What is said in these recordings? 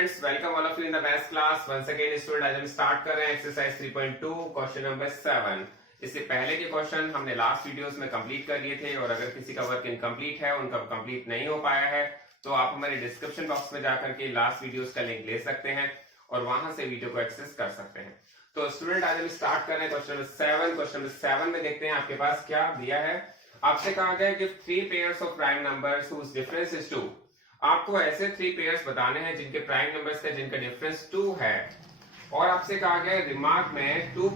Students, welcome all of you in the maths class. Once again student, आज हम start कर रहे हैं एक्सरसाइज 3.2 क्वेश्चन नंबर 7। इससे पहले के क्वेश्चन हमने लास्ट वीडियोस में कंप्लीट कर लिए थे, और अगर किसी का वर्क इनकम्प्लीट है, उनका कंप्लीट नहीं हो पाया है, तो आप हमारे डिस्क्रिप्शन बॉक्स में जाकर के लास्ट वीडियोस का लिंक ले सकते हैं और वहां से वीडियो को एक्सेस कर सकते हैं। तो स्टूडेंट, आज हम स्टार्ट कर रहे हैं क्वेश्चन नंबर 7। क्वेश्चन नंबर 7 में देखते हैं आपके पास क्या दिया है। आपसे कहा गया कि 3 pairs of prime numbers whose difference is 2। आपको ऐसे 3 पेयर्स बताने हैं जिनके प्राइम नंबर्स का जिनका डिफरेंस 2 है, और आपसे कहा गया है रिमार्क में 2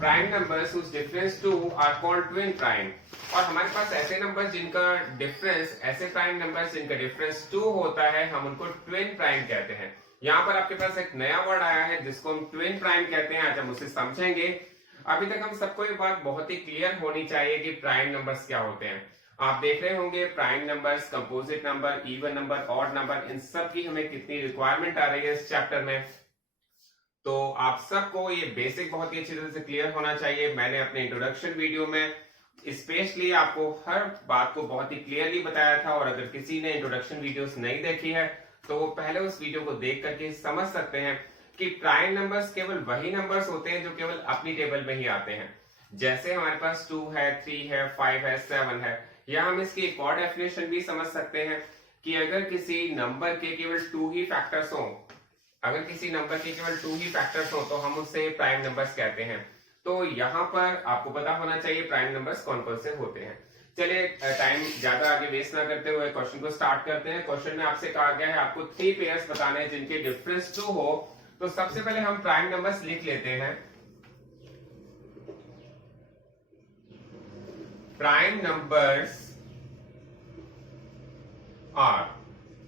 prime numbers whose difference 2 are called twin prime. और हमारे पास ऐसे नंबर्स जिनका डिफरेंस, ऐसे प्राइम नंबर्स जिनका डिफरेंस 2 होता है, हम उनको ट्विन प्राइम कहते हैं। यहाँ पर आपके पास एक नया वर्ड आया है जिसको हम ट्विन प्राइम कहते हैं। आज हम उसे समझेंगे। अभी तक हम सबको ये बात बहुत ही क्लियर होनी चाहिए कि प्राइम नंबर्स क्या होते हैं। आप देख रहे होंगे prime numbers, composite number, even number, odd number, इन सब की हमें कितनी रिक्वायरमेंट आ रही है इस चैप्टर में। तो आप सबको ये बेसिक बहुत ही अच्छी तरह से क्लियर होना चाहिए। मैंने अपने इंट्रोडक्शन वीडियो में स्पेशली आपको हर बात को बहुत ही क्लियरली बताया था, और अगर किसी ने इंट्रोडक्शन वीडियोस नहीं देखी है तो वो पहले उस वीडियो को देख करके समझ सकते हैं कि प्राइम नंबर्स केवल वही नंबर्स होते हैं जो केवल अपनी टेबल में ही आते हैं। जैसे हमारे पास 2 है, 3 है, 5 है, 7 है। या हम इसकी एक और डेफिनेशन भी समझ सकते हैं कि अगर किसी नंबर के केवल 2 ही फैक्टर्स हो, अगर किसी नंबर के केवल 2 ही फैक्टर्स हो, तो हम उससे प्राइम नंबर्स कहते हैं। तो यहाँ पर आपको पता होना चाहिए प्राइम नंबर्स कौन कौन से होते हैं। चलिए, टाइम ज्यादा आगे वेस्ट ना करते हुए क्वेश्चन को स्टार्ट करते हैं। क्वेश्चन में आपसे कहा गया है आपको 3 पेयर्स बताने हैं जिनके डिफरेंस 2 हो। तो सबसे पहले हम प्राइम नंबर्स लिख लेते हैं। Prime numbers are,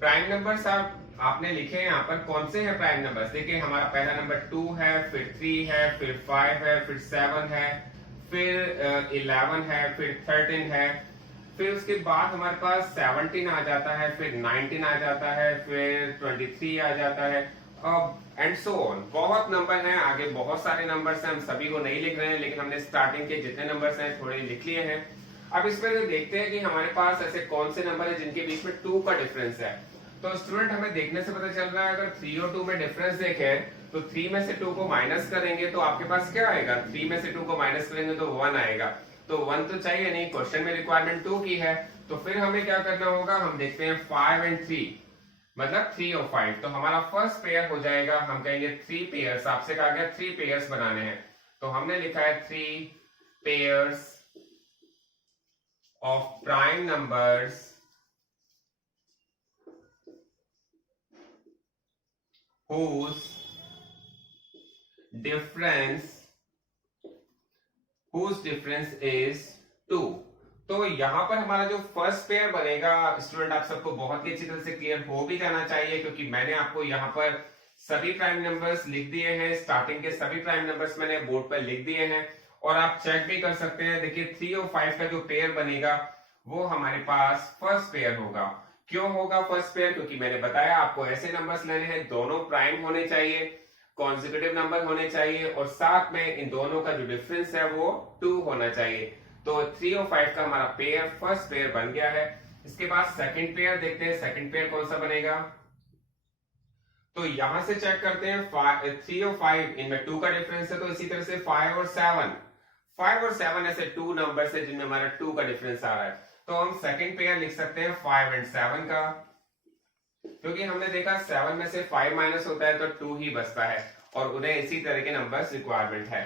prime numbers आपने लिखे हैं यहाँ पर। कौन से हैं प्राइम नंबर्स? देखिए, हमारा पहला नंबर 2 है, फिर 3 है, फिर 5 है, फिर 7 है, फिर 11 है, फिर 13 है, फिर उसके बाद हमारे पास 17 आ जाता है, फिर 19 आ जाता है, फिर 23 आ जाता है, एंड सो ऑन। बहुत नंबर हैं, आगे बहुत सारे नंबर्स हैं। हम सभी को नहीं लिख रहे हैं, लेकिन हमने स्टार्टिंग के जितने नंबर्स हैं थोड़े लिख लिए हैं। अब इसमें देखते हैं कि हमारे पास ऐसे कौन से नंबर है जिनके बीच में 2 का डिफरेंस है। तो स्टूडेंट, हमें देखने से पता चल रहा है, अगर 3 और 2 में डिफरेंस देखें तो 3 में से 2 को माइनस करेंगे तो आपके पास क्या आएगा? 3 में से 2 को माइनस करेंगे तो 1 आएगा। तो 1 तो चाहिए नहीं, क्वेश्चन में रिक्वायरमेंट 2 की है। तो फिर हमें क्या करना होगा? हम देखते हैं 5 एंड 3, मतलब 3 और 5। तो हमारा फर्स्ट पेयर हो जाएगा, हम कहेंगे 3 पेयर्स। आपसे कहा गया 3 पेयर्स बनाने हैं, तो हमने लिखा है 3 pairs of prime numbers whose difference is 2। तो यहां पर हमारा जो फर्स्ट पेयर बनेगा, स्टूडेंट आप सबको बहुत ही अच्छी तरह से क्लियर हो भी जाना चाहिए, क्योंकि मैंने आपको यहाँ पर सभी प्राइम नंबर्स लिख दिए हैं। स्टार्टिंग के सभी प्राइम नंबर्स मैंने बोर्ड पर लिख दिए हैं, और आप चेक भी कर सकते हैं। देखिए, 3 और 5 का जो पेयर बनेगा वो हमारे पास फर्स्ट पेयर होगा। क्यों होगा फर्स्ट पेयर? क्योंकि मैंने बताया आपको ऐसे नंबर्स लेने हैं, दोनों प्राइम होने चाहिए, कॉन्सेक्यूटिव नंबर होने चाहिए, और साथ में इन दोनों का जो डिफरेंस है वो 2 होना चाहिए। तो 3 और 5 का हमारा पेयर फर्स्ट पेयर बन गया है। इसके बाद सेकंड पेयर देखते हैं, सेकंड पेयर कौन सा बनेगा। तो यहां से चेक करते हैं, 3 और 5 इनमें 2 का डिफरेंस है, तो इसी तरह से 5 और 7 ऐसे 2 नंबर है जिनमें हमारा 2 का डिफरेंस आ रहा है। तो हम सेकंड पेयर लिख सकते हैं 5 एंड 7 का, क्योंकि हमने देखा 7 में से 5 माइनस होता है तो 2 ही बचता है, और उन्हें इसी तरह के नंबर्स रिक्वायरमेंट है।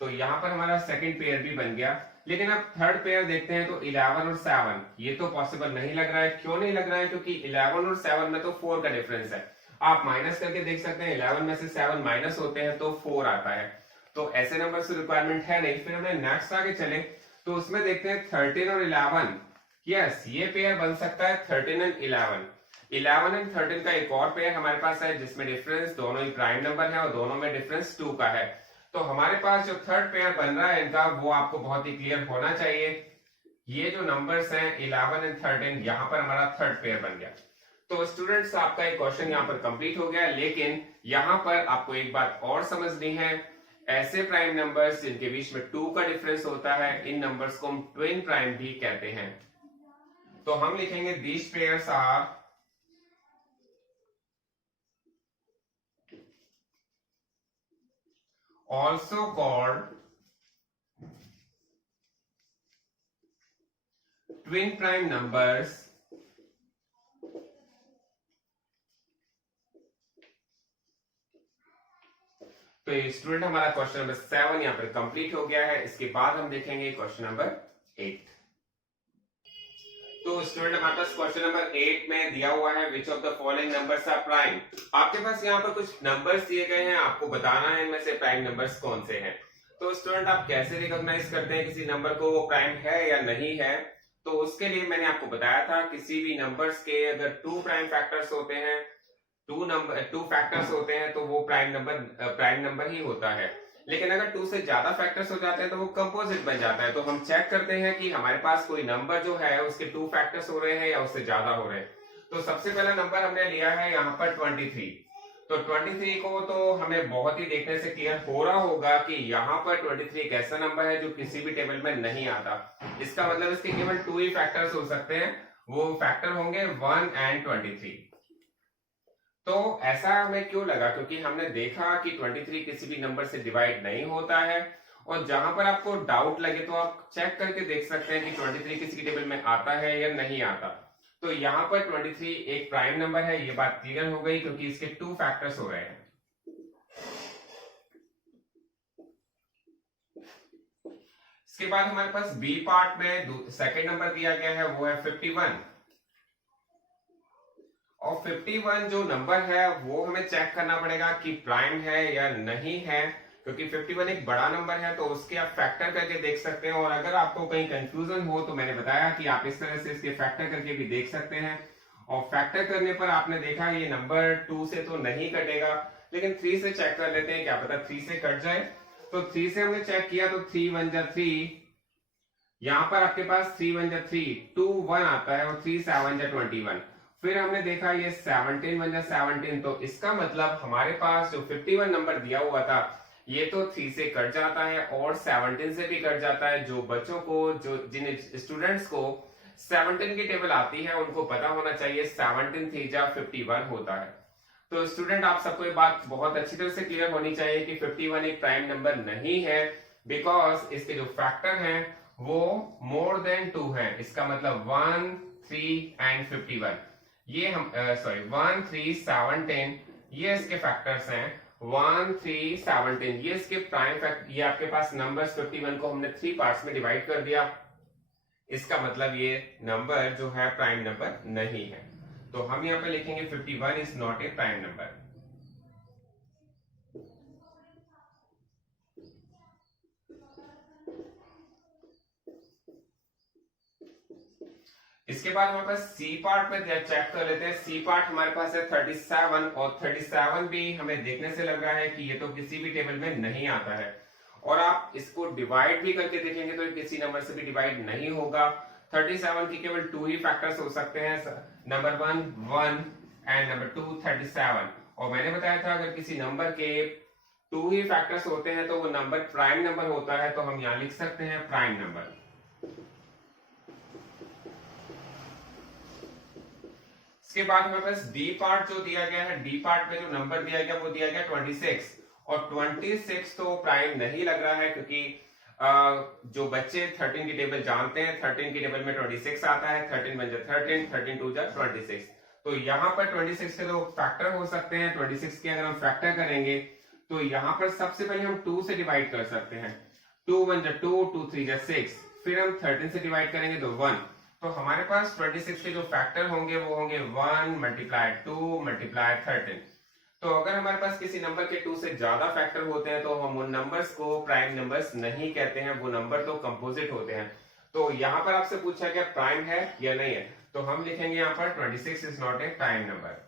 तो यहाँ पर हमारा सेकंड पेयर भी बन गया। लेकिन अब थर्ड पेयर देखते हैं, तो 11 और 7 ये तो पॉसिबल नहीं लग रहा है। क्यों नहीं लग रहा है? क्योंकि 11 और 7 में तो 4 का डिफरेंस है। आप माइनस करके देख सकते हैं, 11 में से 7 माइनस होते हैं तो 4 आता है। तो ऐसे नंबर से रिक्वायरमेंट है नहीं। फिर हमें नेक्स्ट आगे चले तो उसमें देखते हैं 13 और 11। यस, ये पेयर बन सकता है 13 एंड 11। 11 एंड 13 का एक और पेयर हमारे पास है जिसमें डिफरेंस दोनों ही प्राइम नंबर है और दोनों में डिफरेंस 2 का है। तो हमारे पास जो थर्ड पेयर बन रहा है इनका, वो आपको बहुत ही क्लियर होना चाहिए। ये जो नंबर्स हैं 11 एंड 13, यहाँ पर हमारा थर्ड पेयर बन गया। तो स्टूडेंट्स, आपका एक क्वेश्चन यहाँ पर कंप्लीट हो गया। लेकिन यहाँ पर आपको एक बात और समझनी है, ऐसे प्राइम नंबर्स जिनके बीच में 2 का डिफरेंस होता है, इन नंबर्स को हम ट्विन प्राइम भी कहते हैं। तो हम लिखेंगे these pairs are also called twin prime numbers तो ये स्टूडेंट हमारा क्वेश्चन नंबर 7 यहाँ पर कंप्लीट हो गया है। इसके बाद हम देखेंगे क्वेश्चन नंबर 8। तो स्टूडेंट हमारे पास क्वेश्चन नंबर 8 में दिया हुआ है which of the following numbers are prime. आपके पास यहाँ पर कुछ नंबर्स दिए गए हैं, आपको बताना है इनमें से प्राइम नंबर्स कौन से हैं। तो स्टूडेंट आप कैसे रिकॉग्नाइज करते हैं किसी नंबर को वो प्राइम है या नहीं है। तो उसके लिए मैंने आपको बताया था किसी भी नंबर्स के अगर 2 प्राइम फैक्टर्स होते हैं, 2 फैक्टर्स होते हैं तो वो प्राइम नंबर ही होता है। लेकिन अगर 2 से ज्यादा फैक्टर्स हो जाते हैं तो वो कंपोजिट बन जाता है। तो हम चेक करते हैं कि हमारे पास कोई नंबर जो है उसके 2 फैक्टर्स हो रहे हैं या उससे ज्यादा हो रहे हैं। तो सबसे पहला नंबर हमने लिया है यहाँ पर 23। तो 23 को तो हमें बहुत ही देखने से क्लियर हो रहा होगा कि यहाँ पर 23 एक ऐसा नंबर है जो किसी भी टेबल में नहीं आता। इसका मतलब इसके केवल 2 ही फैक्टर्स हो सकते हैं, वो फैक्टर होंगे 1 एंड 23। तो ऐसा हमें क्यों लगा, क्योंकि हमने देखा कि 23 किसी भी नंबर से डिवाइड नहीं होता है। और जहां पर आपको डाउट लगे तो आप चेक करके देख सकते हैं कि 23 किसी टेबल में आता है या नहीं आता। तो यहाँ पर 23 एक प्राइम नंबर है, ये बात क्लियर हो गई क्योंकि इसके 2 फैक्टर्स हो रहे हैं। इसके बाद हमारे पास बी पार्ट में सेकेंड नंबर दिया गया है, वो है 51। और 51 जो नंबर है वो हमें चेक करना पड़ेगा कि प्राइम है या नहीं है, क्योंकि 51 एक बड़ा नंबर है तो उसके आप फैक्टर करके देख सकते हैं। और अगर आपको कहीं कंफ्यूजन हो तो मैंने बताया कि आप इस तरह से इसके फैक्टर करके भी देख सकते हैं। और फैक्टर करने पर आपने देखा ये नंबर 2 से तो नहीं कटेगा, लेकिन 3 से चेक कर लेते हैं, क्या पता 3 से कट जाए। तो 3 से हमने चेक किया तो 3 1 जा 3, यहाँ पर आपके पास 3 1 जा 3, 2 1 आता है और 3 7 जा 21। फिर हमने देखा ये 17 1 जा 17, तो इसका मतलब हमारे पास जो 51 नंबर दिया हुआ था ये तो 3 से कट जाता है और 17 से भी कट जाता है। जो बच्चों को, जो जिन स्टूडेंट्स को 17 की टेबल आती है उनको पता होना चाहिए 17 3 जा 51 होता है। तो स्टूडेंट आप सबको ये बात बहुत अच्छी तरह से क्लियर होनी चाहिए कि 51 एक प्राइम नंबर नहीं है, बिकॉज इसके जो फैक्टर हैं वो मोर देन 2 हैं। इसका मतलब 1 3 एंड 51, ये हम 1 3 7 10 ये इसके फैक्टर्स हैं। 1 3 7 10 ये इसके प्राइम फैक्टर। ये आपके पास नंबर्स 51 को हमने 3 पार्ट्स में डिवाइड कर दिया, इसका मतलब ये नंबर जो है प्राइम नंबर नहीं है। तो हम यहाँ पे लिखेंगे 51 is not a prime number. इसके बाद हमारे पास सी पार्ट में चेक कर लेते हैं। सी पार्ट हमारे पास है 37 और 37 भी हमें देखने से लग रहा है कि ये तो किसी भी टेबल में नहीं आता है। और आप इसको डिवाइड भी करके देखेंगे तो ये किसी नंबर से भी डिवाइड नहीं होगा। 37 की केवल 2 ही फैक्टर्स हो सकते हैं, नंबर 1 एंड नंबर 2 37। और मैंने बताया था अगर किसी नंबर के 2 ही फैक्टर्स होते हैं तो वो नंबर प्राइम नंबर होता है। तो हम यहां लिख सकते हैं प्राइम नंबर। इसके बाद हमारे पास डी पार्ट जो दिया गया है, डी पार्ट में जो नंबर दिया गया वो दिया गया 26। और 26 तो प्राइम नहीं लग रहा है, क्योंकि जो बच्चे 13 की टेबल जानते हैं, 13 की टेबल में 26 आता है। 13 1 जा 13, 13 2 जा 26। तो यहाँ पर 26 के तो फैक्टर हो सकते हैं। 26 के अगर हम फैक्टर करेंगे तो यहाँ पर सबसे पहले हम 2 से डिवाइड कर सकते हैं। 2 1 जा 2, 2 3 जा 6। फिर हम 13 से डिवाइड करेंगे तो 1। तो हमारे पास 26 के जो फैक्टर होंगे वो होंगे 1 मल्टीप्लाई 2 मल्टीप्लाई 13। तो अगर हमारे पास किसी नंबर के 2 से ज्यादा फैक्टर होते हैं तो हम उन नंबर्स को प्राइम नंबर्स नहीं कहते हैं, वो नंबर तो कंपोजिट होते हैं। तो यहाँ पर आपसे पूछा गया प्राइम है या नहीं है, तो हम लिखेंगे यहाँ पर 26 is not a prime number.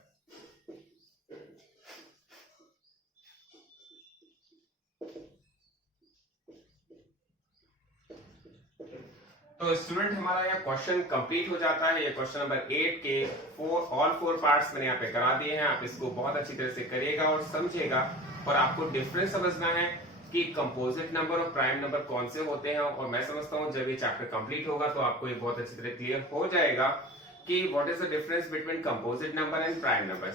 तो स्टूडेंट हमारा यह क्वेश्चन कंप्लीट हो जाता है। ये क्वेश्चन नंबर 8 के ऑल 4 पार्ट्स मैंने यहाँ पे करा दिए हैं। आप इसको बहुत अच्छी तरह से करिएगा और समझिएगा, और आपको डिफरेंस समझना है कि कंपोजिट नंबर और प्राइम नंबर कौन से होते हैं। और मैं समझता हूँ जब ये चैप्टर कंप्लीट होगा तो आपको ये बहुत अच्छी तरह क्लियर हो जाएगा कि what is the difference between composite number and prime number.